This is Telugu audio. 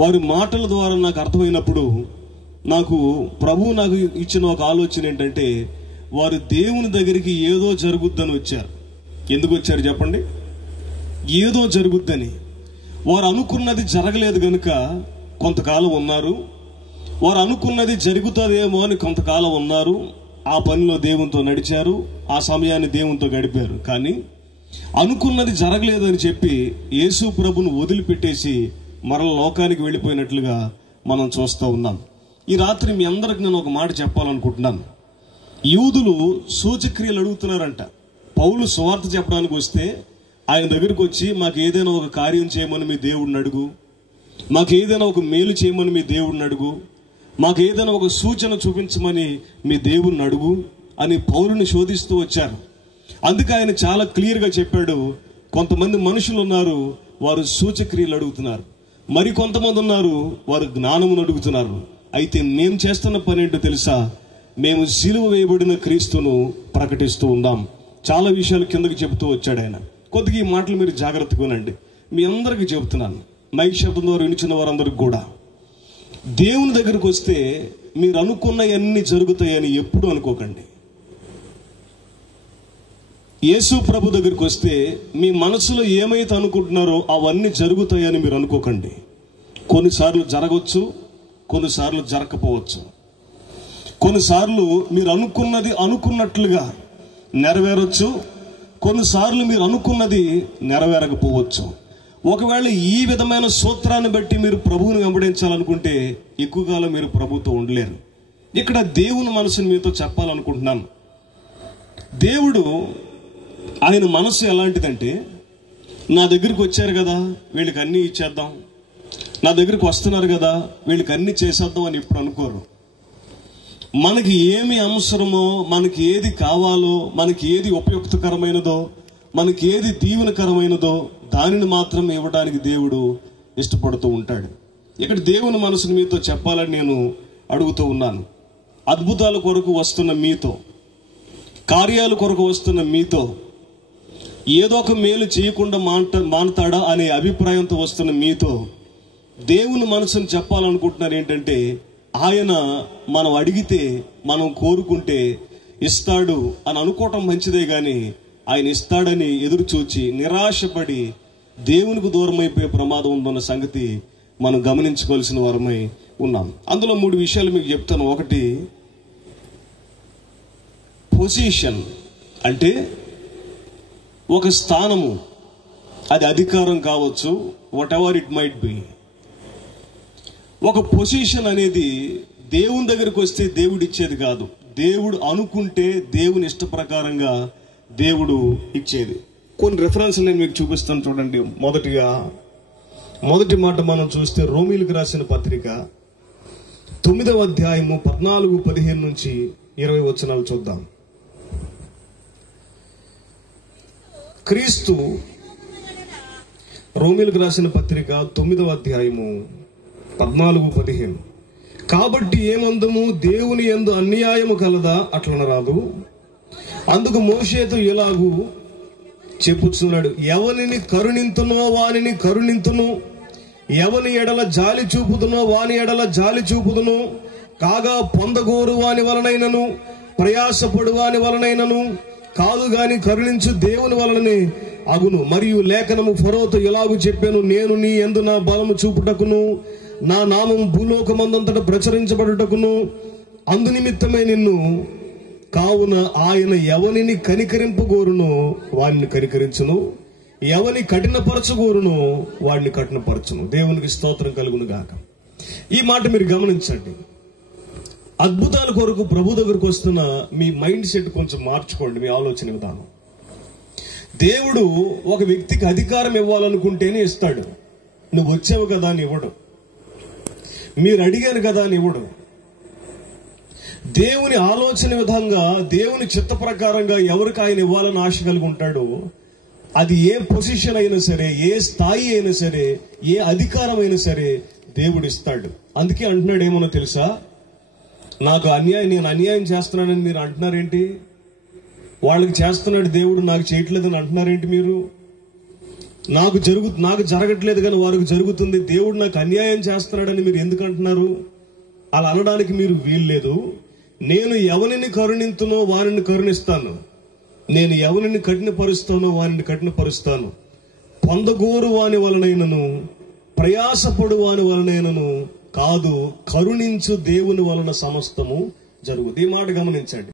వారి మాటల ద్వారా నాకు అర్థమైనప్పుడు నాకు ప్రభువు నాకు ఇచ్చిన ఒక ఆలోచన ఏంటంటే, వారు దేవుని దగ్గరికి ఏదో జరుగుద్దని వచ్చారు. ఎందుకు వచ్చారు చెప్పండి? ఏదో జరుగుద్దని. వారు అనుకున్నది జరగలేదు కనుక కొంతకాలం ఉన్నారు. వారు అనుకున్నది జరుగుతుందేమో అని కొంతకాలం ఉన్నారు. ఆ పనిలో దేవునితో నడిచారు, ఆ సమయాన్ని దేవునితో గడిపారు. కానీ అనుకున్నది జరగలేదని చెప్పి యేసు ప్రభును వదిలిపెట్టేసి మరల లోకానికి వెళ్ళిపోయినట్లుగా మనం చూస్తూ ఉన్నాం. ఈ రాత్రి మీ అందరికి నేను ఒక మాట చెప్పాలనుకుంటున్నాను. యూదులు సూచక్రియలు అడుగుతున్నారంట. పౌలు సువార్త చెప్పడానికి వస్తే ఆయన దగ్గరికి వచ్చి, మాకు ఏదైనా ఒక కార్యం చేయమని మీ దేవుడిని అడుగు, మాకు ఏదైనా ఒక మేలు చేయమని మీ దేవుడిని అడుగు, మాకు ఏదైనా ఒక సూచన చూపించమని మీ దేవుడిని అడుగు అని పౌలుని శోధిస్తూ వచ్చారు. అందుకే ఆయన చాలా క్లియర్గా చెప్పాడు, కొంతమంది మనుషులు ఉన్నారు, వారు సూచక్రియలు అడుగుతున్నారు. మరి కొంతమంది ఉన్నారు, వారు జ్ఞానమును అడుగుతున్నారు. అయితే మేము చేస్తున్న పని ఏంటో తెలుసా? మేము సిలువ వేయబడిన క్రీస్తును ప్రకటిస్తూ ఉన్నాం. చాలా విషయాలు కిందకి చెబుతూ వచ్చాడు ఆయన. కొద్దిగా ఈ మాటలు మీరు జాగ్రత్తగా వినండి. మీ అందరికీ చెబుతున్నాను, మైక్ శబ్దం ద్వారా వినిచిన వారందరికి కూడా. దేవుని దగ్గరికి వస్తే మీరు అనుకున్నవన్నీ జరుగుతాయని ఎప్పుడు అనుకోకండి. యేసు ప్రభు దగ్గరికి వస్తే మీ మనసులో ఏమైతే అనుకుంటున్నారో అవన్నీ జరుగుతాయని మీరు అనుకోకండి. కొన్నిసార్లు జరగవచ్చు, కొన్నిసార్లు జరగకపోవచ్చు. కొన్నిసార్లు మీరు అనుకున్నది అనుకున్నట్లుగా నెరవేరవచ్చు, కొన్నిసార్లు మీరు అనుకున్నది నెరవేరకపోవచ్చు. ఒకవేళ ఈ విధమైన సూత్రాన్ని బట్టి మీరు ప్రభువుని వెంబడించాలనుకుంటే ఎక్కువ కాలం మీరు ప్రభుతో ఉండలేరు. ఇక్కడ దేవుని మనసుని మీతో చెప్పాలనుకుంటున్నాను. దేవుడు ఆయన మనసు ఎలాంటిదంటే, నా దగ్గరికి వచ్చారు కదా వీళ్ళకి అన్నీ ఇచ్చేద్దాం, నా దగ్గరికి వస్తున్నారు కదా వీళ్ళకి అన్నీ చేసేద్దాం అని ఇప్పుడు అనుకోరు. మనకి ఏమి అవసరమో, మనకి ఏది కావాలో, మనకి ఏది ఉపయుక్తకరమైనదో, మనకి ఏది దీవెనకరమైనదో దానిని మాత్రం ఇవ్వడానికి దేవుడు ఇష్టపడుతూ ఉంటాడు. ఇక్కడ దేవుని మనసుని మీతో చెప్పాలని నేను అడుగుతూ ఉన్నాను. అద్భుతాల కొరకు వస్తున్న మీతో, కార్యాల కొరకు వస్తున్న మీతో, ఏదో ఒక మేలు చేయకుండా మానతాడా అనే అభిప్రాయంతో వస్తున్న మీతో దేవుని మనసును చెప్పాలనుకుంటున్నారు ఏంటంటే, ఆయన మనం అడిగితే, మనం కోరుకుంటే ఇస్తాడు అని అనుకోవటం మంచిదే, కానీ ఆయన ఇస్తాడని ఎదురు చూచి నిరాశపడి దేవునికి దూరం అయిపోయే ప్రమాదం ఉందన్న సంగతి మనం గమనించుకోవాల్సిన వారమై ఉన్నాం. అందులో 3 విషయాలు మీకు చెప్తాను. ఒకటి, పొజిషన్ అంటే ఒక స్థానము, అది అధికారం కావచ్చు, what ever it might be. ఒక పొజిషన్ అనేది దేవుని దగ్గరికి వస్తే దేవుడు ఇచ్చేది కాదు, దేవుడు అనుకుంటే దేవుని ఇష్ట ప్రకారంగా దేవుడు ఇచ్చేది. కొన్ని రెఫరెన్స్లు నేను మీకు చూపిస్తాను చూడండి. మొదటి మాట మనం చూస్తే రోమీలకు రాసిన పత్రిక 9వ అధ్యాయము 14, 15 నుంచి 20 వచనాలు చూద్దాం. క్రీస్తు, రోమీలకు రాసిన పత్రిక 9వ అధ్యాయము 14, 15. కాబట్టి ఏమందుము, దేవుని యందు అన్యాయము కలదా? అట్లనరాదు. అందుకు మోషేతో ఎలాగూ చెప్పుచున్నాడు, ఎవనిని కరుణింతునో వానిని కరుణింతును, ఎవని ఎడల జాలి చూపుదునో వాని ఎడల జాలి చూపుదును. కాగా పొందగోరు వాని వలనైనను ప్రయాసపడు వాని వలనైనను కాదు గాని కరుణించు దేవుని వలననే అగును. మరియు లేఖనము ఫరోతో ఎలాగూ చెప్పాను, నేను నీ యందు నా బలము చూపుటకును నా నామం భూలోకమందంతట ప్రచురించబడుటకును అందు నిమిత్తమే నిన్ను. కావున ఆయన ఎవనిని కనికరింపగోరునో వాడిని కనికరించును, ఎవని కఠినపరచగోరునో వాడిని కఠినపరచును. దేవునికి స్తోత్రం కలుగును గాక. ఈ మాట మీరు గమనించండి. అద్భుతాల కొరకు ప్రభు దగ్గరకు వస్తున్న మీ మైండ్ సెట్ కొంచెం మార్చుకోండి, మీ ఆలోచన విధానం. దేవుడు ఒక వ్యక్తికి అధికారం ఇవ్వాలనుకుంటేనే ఇస్తాడు. నువ్వు వచ్చావు కదా అని ఇవ్వడు, మీరు అడిగారు కదా అని ఇవ్వడు. దేవుని ఆలోచన విధంగా, దేవుని చిత్త ప్రకారంగా ఎవరికి ఆయన ఇవ్వాలని ఆశ కలిగి ఉంటాడో, అది ఏ పొజిషన్ అయినా సరే, ఏ స్థాయి అయినా సరే, ఏ అధికారం అయినా సరే దేవుడు ఇస్తాడు. అందుకే అంటున్నాడు ఏమో తెలుసా, నేను అన్యాయం చేస్తున్నానని మీరు అంటున్నారేంటి? వాళ్ళకి చేస్తున్నాడు దేవుడు, నాకు చేయట్లేదని అంటున్నారేంటి మీరు? నాకు జరగట్లేదు కానీ వారికి జరుగుతుంది, దేవుడు నాకు అన్యాయం చేస్తున్నాడని మీరు ఎందుకు అంటున్నారు? అలా అనడానికి మీరు వీల్లేదు. నేను ఎవరిని కరుణింతునో వారిని కరుణిస్తాను, నేను ఎవరిని కఠినపరుస్తానో వారిని కఠినపరుస్తాను. పొందగోరు వాని వలనైనను ప్రయాసపడు వాని వలనైనను కాదు, కరుణించు దేవుని వలన సమస్తము జరుగుతుంది. ఈ మాట గమనించండి.